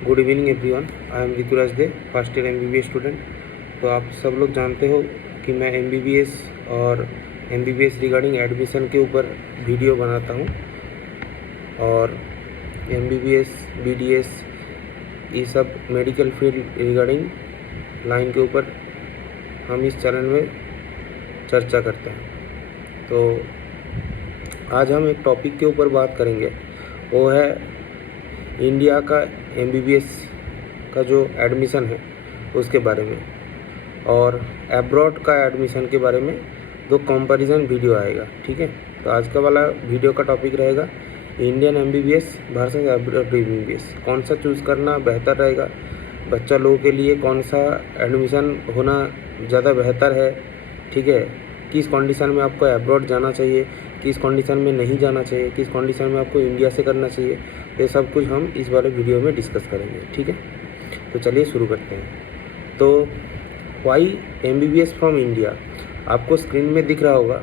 Good evening everyone. I am Rituraj De, first year MBBS student. तो आप सब लोग जानते हो कि मैं MBBS और MBBS रिगार्डिंग एडमिशन के ऊपर वीडियो बनाता हूँ, और MBBS BDS ये सब मेडिकल फील्ड रिगार्डिंग लाइन के ऊपर हम इस चैनल में चर्चा करते हैं। तो आज हम एक टॉपिक के ऊपर बात करेंगे, वो है इंडिया का MBBS का जो एडमिशन है उसके बारे में, और अब्रॉड का एडमिशन के बारे में दो कंपैरिजन वीडियो आएगा। ठीक है, तो आज का वाला वीडियो का टॉपिक रहेगा Indian MBBS versus abroad MBBS। कौन सा चूज़ करना बेहतर रहेगा बच्चा लोगों के लिए, कौन सा एडमिशन होना ज़्यादा बेहतर है। ठीक है, किस कंडीशन में आपको अब्रॉड जाना चाहिए, किस कंडीशन में नहीं जाना चाहिए, किस कंडीशन में आपको इंडिया से करना चाहिए, ये सब कुछ हम इस वाले वीडियो में डिस्कस करेंगे। ठीक है, तो चलिए शुरू करते हैं। तो वाई MBBS फ्रॉम इंडिया, आपको स्क्रीन में दिख रहा होगा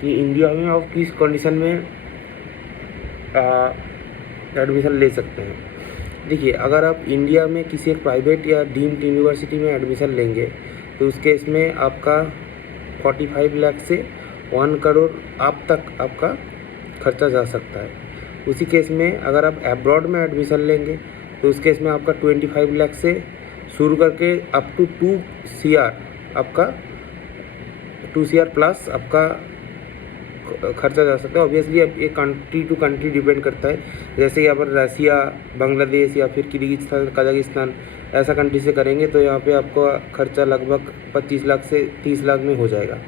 कि इंडिया में आप किस कंडीशन में एडमिशन ले सकते हैं। देखिए, अगर आप इंडिया में किसी एक प्राइवेट या डीम्ड यूनिवर्सिटी में एडमिशन लेंगे तो उस केस में आपका 45 लाख से 1 करोड़ आप तक आपका खर्चा जा सकता है। उसी केस में अगर आप अब्रॉड में एडमिशन लेंगे तो उस केस में आपका 25 लाख से शुरू करके अप टू 2 CR आपका 2 CR प्लस आपका खर्चा जा सकता है। ऑब्वियसली अब ये कंट्री टू कंट्री डिपेंड करता है, जैसे यहाँ पर रसिया, बांग्लादेश या फिर किर्गिस्तान, कजाकिस्तान ऐसा कंट्री से करेंगे तो यहाँ पे आपको खर्चा लगभग 25 लाख से 30 लाख में हो जाएगा।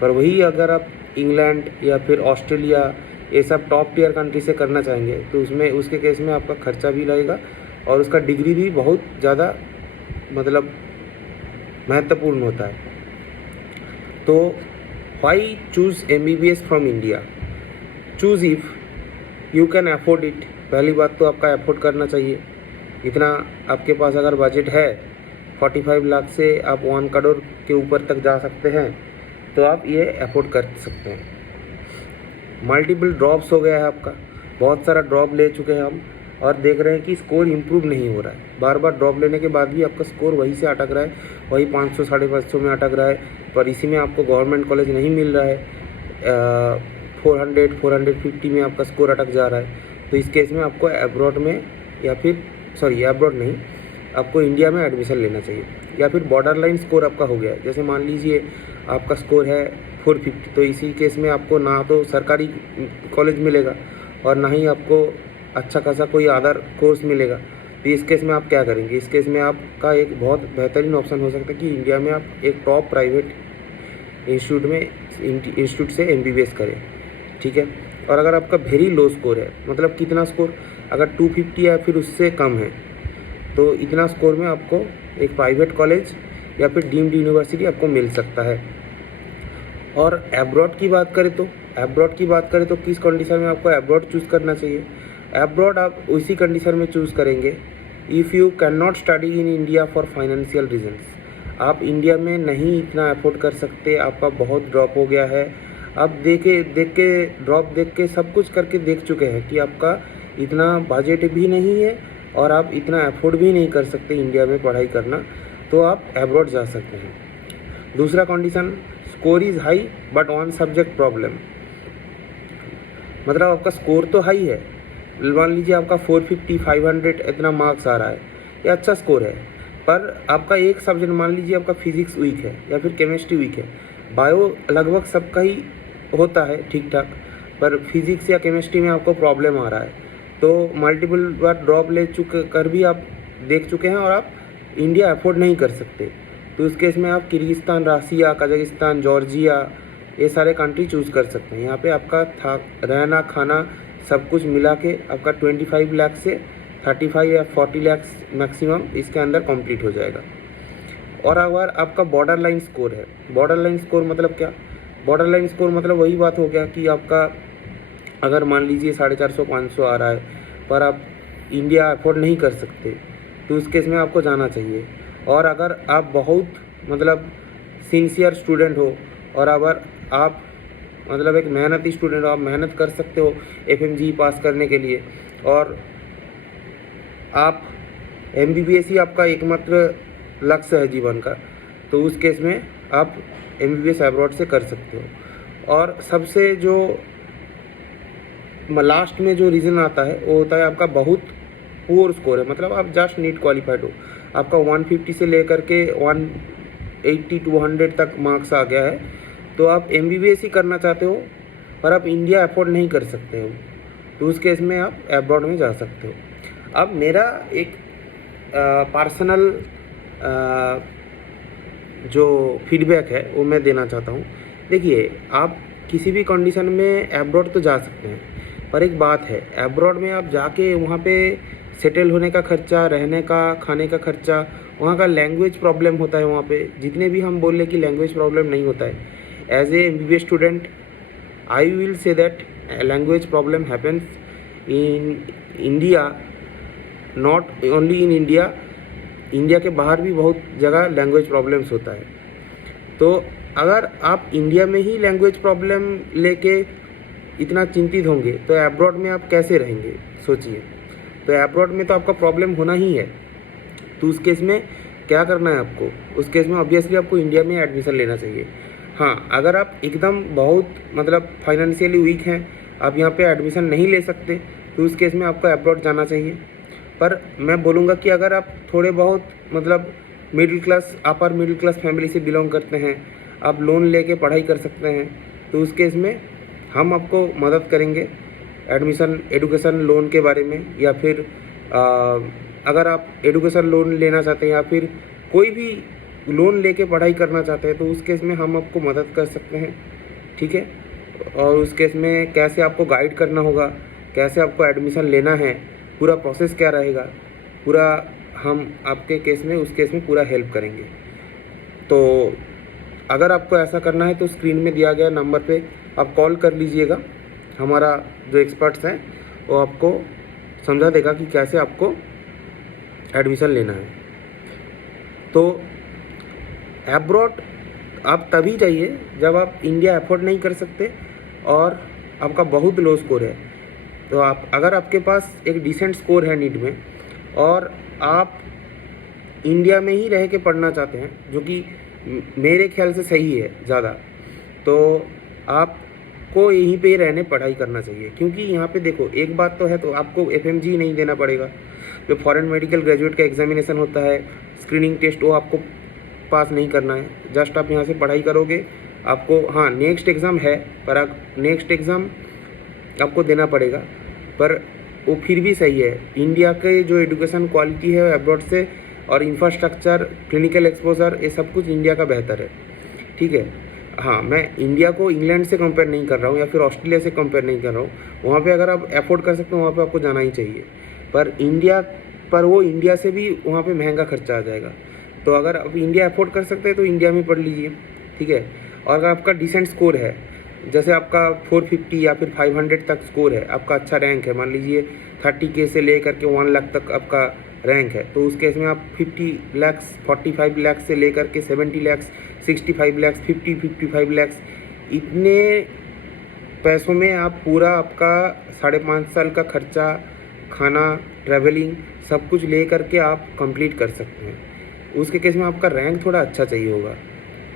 पर वही अगर आप इंग्लैंड या फिर ऑस्ट्रेलिया ये सब टॉप टियर कंट्री से करना चाहेंगे तो उसमें उसके केस में आपका खर्चा भी लगेगा और उसका डिग्री भी बहुत ज़्यादा मतलब महत्वपूर्ण होता है। तो why choose MBBS from India? Choose if you can afford it. पहली बात तो आपका अफोर्ड करना चाहिए, इतना आपके पास अगर बजट है 45 लाख से आप 1 करोड़ के ऊपर तक जा सकते हैं तो आप ये अफोर्ड कर सकते हैं। मल्टीपल ड्रॉप्स हो गया है आपका, बहुत सारा ड्रॉप ले चुके हैं हम और देख रहे हैं कि स्कोर इम्प्रूव नहीं हो रहा है। बार बार ड्रॉप लेने के बाद भी आपका स्कोर वहीं से अटक रहा है, वही 500 550 में अटक रहा है। पर इसी में आपको गवर्नमेंट कॉलेज नहीं मिल रहा है, 400 450 में आपका स्कोर अटक जा रहा है। तो इस केस में आपको अब्रॉड में या फिर अब्रॉड नहीं, आपको इंडिया में एडमिशन लेना चाहिए। या फिर बॉर्डर लाइन स्कोर आपका हो गया है, जैसे मान लीजिए आपका स्कोर है 450, तो इसी केस में आपको ना तो सरकारी कॉलेज मिलेगा और ना ही आपको अच्छा खासा कोई अदर कोर्स मिलेगा। तो इस केस में आप क्या करेंगे? इस केस में आपका एक बहुत बेहतरीन ऑप्शन हो सकता है कि इंडिया में आप एक टॉप प्राइवेट इंस्टीट्यूट से MBBS करें। ठीक है, और अगर आपका वेरी लो स्कोर है, मतलब कितना स्कोर, अगर 250 या फिर उससे कम है, तो इतना स्कोर में आपको एक प्राइवेट कॉलेज या फिर डीम्ड यूनिवर्सिटी आपको मिल सकता है। और अब्रॉड की बात करें तो किस कंडीशन में आपको अब्रॉड चूज़ करना चाहिए? अब्रॉड आप उसी कंडीशन में चूज़ करेंगे if you can not study in India for financial reasons. आप इंडिया में नहीं इतना अफोर्ड कर सकते, आपका बहुत ड्रॉप हो गया है, आप देख के सब कुछ करके देख चुके हैं कि आपका इतना बजट भी नहीं है और आप इतना अफोर्ड भी नहीं कर सकते इंडिया में पढ़ाई करना, तो आप अब्रॉड जा सकते हैं। दूसरा condition, score is high but on subject problem. मतलब आपका स्कोर तो हाई है, मान लीजिए आपका 450 500 इतना मार्क्स आ रहा है, ये अच्छा स्कोर है, पर आपका एक सब्जेक्ट, मान लीजिए आपका फिजिक्स वीक है या फिर केमिस्ट्री वीक है, बायो लगभग सबका ही होता है ठीक ठाक, पर फिजिक्स या केमिस्ट्री में आपको प्रॉब्लम आ रहा है, तो मल्टीपल बार ड्रॉप ले चुके कर भी आप देख चुके हैं और आप इंडिया अफोर्ड नहीं कर सकते। तो उस केस में आप किर्गिस्तान, रसिया, कजाकिस्तान, जॉर्जिया ये सारे कंट्री चूज़ कर सकते हैं। यहाँ पे आपका रहना खाना सब कुछ मिला के आपका 25 लाख से 35 या 40 लाख मैक्सिमम इसके अंदर कंप्लीट हो जाएगा। और अगर आपका बॉर्डर लाइन स्कोर है, बॉर्डर लाइन स्कोर मतलब क्या? बॉर्डर लाइन स्कोर मतलब वही बात हो गया कि आपका अगर मान लीजिए 450 500 आ रहा है पर आप इंडिया अफोर्ड नहीं कर सकते, तो उस केस में आपको जाना चाहिए। और अगर आप बहुत मतलब सिंसियर स्टूडेंट हो और अगर आप मतलब एक मेहनती स्टूडेंट हो, आप मेहनत कर सकते हो FMG पास करने के लिए, और आप MBBS ही आपका एकमात्र लक्ष्य है जीवन का, तो उस केस में आप MBBS अब्रॉड से कर सकते हो। और सबसे जो लास्ट में जो रीज़न आता है वो होता है आपका बहुत पुअर स्कोर है, मतलब आप जस्ट नीट क्वालिफाइड हो, आपका 150 से लेकर के 180 200 तक मार्क्स आ गया है, तो आप MBBS ही करना चाहते हो पर आप इंडिया अफोर्ड नहीं कर सकते हो, तो उस केस में आप अब्रॉड में जा सकते हो। अब मेरा एक पर्सनल जो फीडबैक है वो मैं देना चाहता हूँ। देखिए, आप किसी भी कंडीशन में अब्रॉड तो जा सकते हैं, पर एक बात है, अब्रॉड में आप जाके वहाँ पे सेटल होने का खर्चा, रहने का, खाने का खर्चा, वहाँ का लैंग्वेज प्रॉब्लम होता है। वहाँ पे जितने भी हम बोल लें कि लैंग्वेज प्रॉब्लम नहीं होता है, as a MBBS student I will say that language problem happens in India, not only in India, India के बाहर भी बहुत जगह लैंग्वेज प्रॉब्लम्स होता है। तो अगर आप इंडिया में ही लैंग्वेज प्रॉब्लम लेके इतना चिंतित होंगे तो अब्रॉड में आप कैसे रहेंगे, सोचिए। तो अब्रॉड में तो आपका प्रॉब्लम होना ही है, तो उस केस में क्या करना है आपको, उस केस में ऑब्वियसली आपको इंडिया में एडमिशन लेना चाहिए। हाँ, अगर आप एकदम बहुत मतलब फाइनेंशियली वीक हैं, आप यहाँ पे एडमिशन नहीं ले सकते, तो उस केस में आपको अब्रॉड जाना चाहिए। पर मैं बोलूँगा कि अगर आप थोड़े बहुत मतलब middle class, upper middle class family से बिलोंग करते हैं, आप लोन लेके पढ़ाई कर सकते हैं, तो उस केस में हम आपको मदद करेंगे एडुकेशन लोन के बारे में, या फिर अगर आप एडुकेशन लोन लेना चाहते हैं या फिर कोई भी लोन लेके पढ़ाई करना चाहते हैं, तो उस केस में हम आपको मदद कर सकते हैं, ठीक है। और उस केस में कैसे आपको गाइड करना होगा, कैसे आपको एडमिशन लेना है, पूरा प्रोसेस क्या रहेगा, पूरा हम आपके केस में, उस केस में पूरा हेल्प करेंगे। तो अगर आपको ऐसा करना है तो स्क्रीन में दिया गया नंबर पे आप कॉल कर लीजिएगा, हमारा जो एक्सपर्ट्स हैं वो आपको समझा देगा कि कैसे आपको एडमिशन लेना है। तो अब्रॉड आप तभी जाइए जब आप इंडिया अफोर्ड नहीं कर सकते और आपका बहुत लो स्कोर है। तो आप, अगर आपके पास एक डिसेंट स्कोर है नीट में और आप इंडिया में ही रह के पढ़ना चाहते हैं, जो कि मेरे ख्याल से सही है ज़्यादा, तो आपको यहीं पे रहने पढ़ाई करना चाहिए। क्योंकि यहाँ पे देखो, एक बात तो है, तो आपको FMG नहीं देना पड़ेगा, जो फॉरेन मेडिकल ग्रेजुएट का एग्जामिनेशन होता है, स्क्रीनिंग टेस्ट, वो आपको पास नहीं करना है। जस्ट आप यहाँ से पढ़ाई करोगे, आपको, हाँ नेक्स्ट एग्ज़ाम है, पर नेक्स्ट एग्ज़ाम आपको देना पड़ेगा, पर वो फिर भी सही है। इंडिया के जो एजुकेशन क्वालिटी है अब्रॉड से, और इंफ्रास्ट्रक्चर, क्लिनिकल एक्सपोजर, ये सब कुछ इंडिया का बेहतर है, ठीक है। हाँ, मैं इंडिया को इंग्लैंड से कंपेयर नहीं कर रहा हूँ या फिर ऑस्ट्रेलिया से कंपेयर नहीं कर रहा हूँ, वहाँ पे अगर आप अफोर्ड कर सकते हो वहाँ पे आपको जाना ही चाहिए, पर वो इंडिया से भी वहाँ पे महंगा खर्चा आ जाएगा। तो अगर आप इंडिया अफोर्ड कर सकते हैं तो इंडिया में पढ़ लीजिए, ठीक है। और अगर आपका डिसेंट स्कोर है, जैसे आपका 450 या फिर 500 तक स्कोर है, आपका अच्छा रैंक है, मान लीजिए 30K से ले करके 1 लाख तक आपका रैंक है, तो उस केस में आप 50 लाख, 45 लाख से लेकर के 70 लाख, 65 लाख, 55 लाख, इतने पैसों में आप पूरा आपका 5.5 साल का खर्चा, खाना, ट्रैवलिंग, सब कुछ ले करके आप कंप्लीट कर सकते हैं। उसके केस में आपका रैंक थोड़ा अच्छा चाहिए होगा,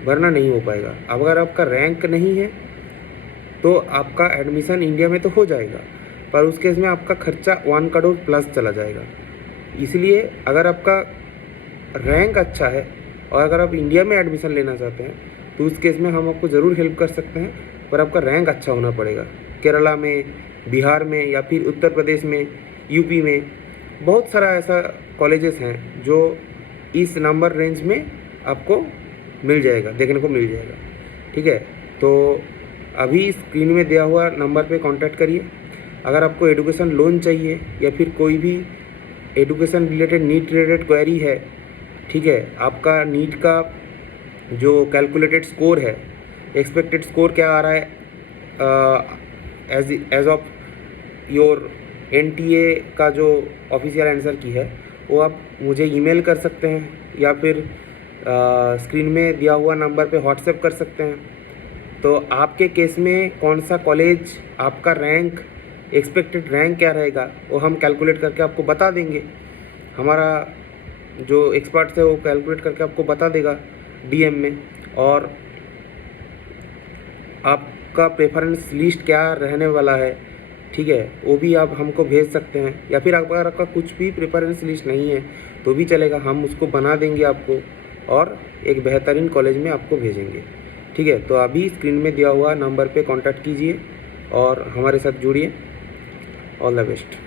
वरना नहीं हो पाएगा। अब अगर आपका रैंक नहीं है तो आपका एडमिशन इंडिया में तो हो जाएगा, पर उस केस में आपका खर्चा 1 करोड़ प्लस चला जाएगा। इसलिए अगर आपका रैंक अच्छा है और अगर आप इंडिया में एडमिशन लेना चाहते हैं तो उस केस में हम आपको ज़रूर हेल्प कर सकते हैं, पर आपका रैंक अच्छा होना पड़ेगा। केरला में, बिहार में या फिर उत्तर प्रदेश में, यूपी में बहुत सारा ऐसा कॉलेजेस हैं जो इस नंबर रेंज में आपको मिल जाएगा, देखने को मिल जाएगा, ठीक है। तो अभी स्क्रीन में दिया हुआ नंबर पे कांटेक्ट करिए। अगर आपको एडुकेशन लोन चाहिए या फिर कोई भी education related, NEET related query है, ठीक है, आपका नीट का जो कैलकुलेटेड स्कोर है, एक्सपेक्टेड स्कोर क्या आ रहा है एज ऑफ योर NTA का जो ऑफिशियल आंसर की है, वो आप मुझे ईमेल कर सकते हैं या फिर स्क्रीन में दिया हुआ नंबर पे व्हाट्सएप कर सकते हैं। तो आपके केस में कौन सा कॉलेज, आपका रैंक, एक्सपेक्टेड रैंक क्या रहेगा, वो हम कैलकुलेट करके आपको बता देंगे। हमारा जो एक्सपर्ट्स है वो कैलकुलेट करके आपको बता देगा डीएम में। और आपका प्रेफरेंस लिस्ट क्या रहने वाला है, ठीक है, वो भी आप हमको भेज सकते हैं। या फिर अगर आपका कुछ भी प्रेफरेंस लिस्ट नहीं है तो भी चलेगा, हम उसको बना देंगे आपको और एक बेहतरीन कॉलेज में आपको भेजेंगे, ठीक है। तो अभी स्क्रीन में दिया हुआ नंबर पे कांटेक्ट कीजिए और हमारे साथ जुड़िए। All the best.